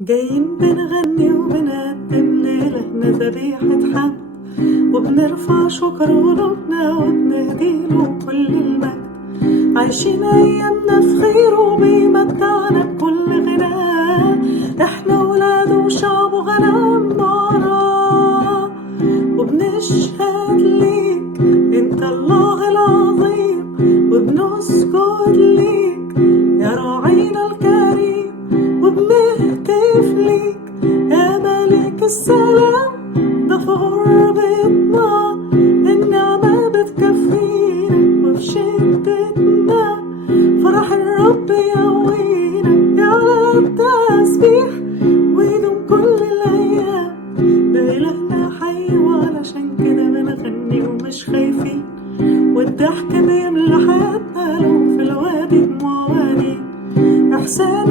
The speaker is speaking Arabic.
جايين بنغني وبنقدم لإلهنا ذبيحة حمد، وبنرفع شكر قلوبنا وبنهديله كل المجد. عايشين أيامنا في خير وبيمتعنا بكل غناه، احنا ولاده وشعبه غنم معنا، وبنشهد ليك انت الله العظيم، وبنسجد ليك يا راعينا الكريم، وبنهتف ليك يا ملك السلام. ده في غربتنا النعمة بتكفينا، وفي شدتنا فرح الرب يقوينا. يعلى التسبيح ويدوم كل الأيام، ده إلهنا حي وعلشان كده بنغني ومش خايفين، والضحك بيملى حياتنا لو في الوادي دموع وادي. إحسان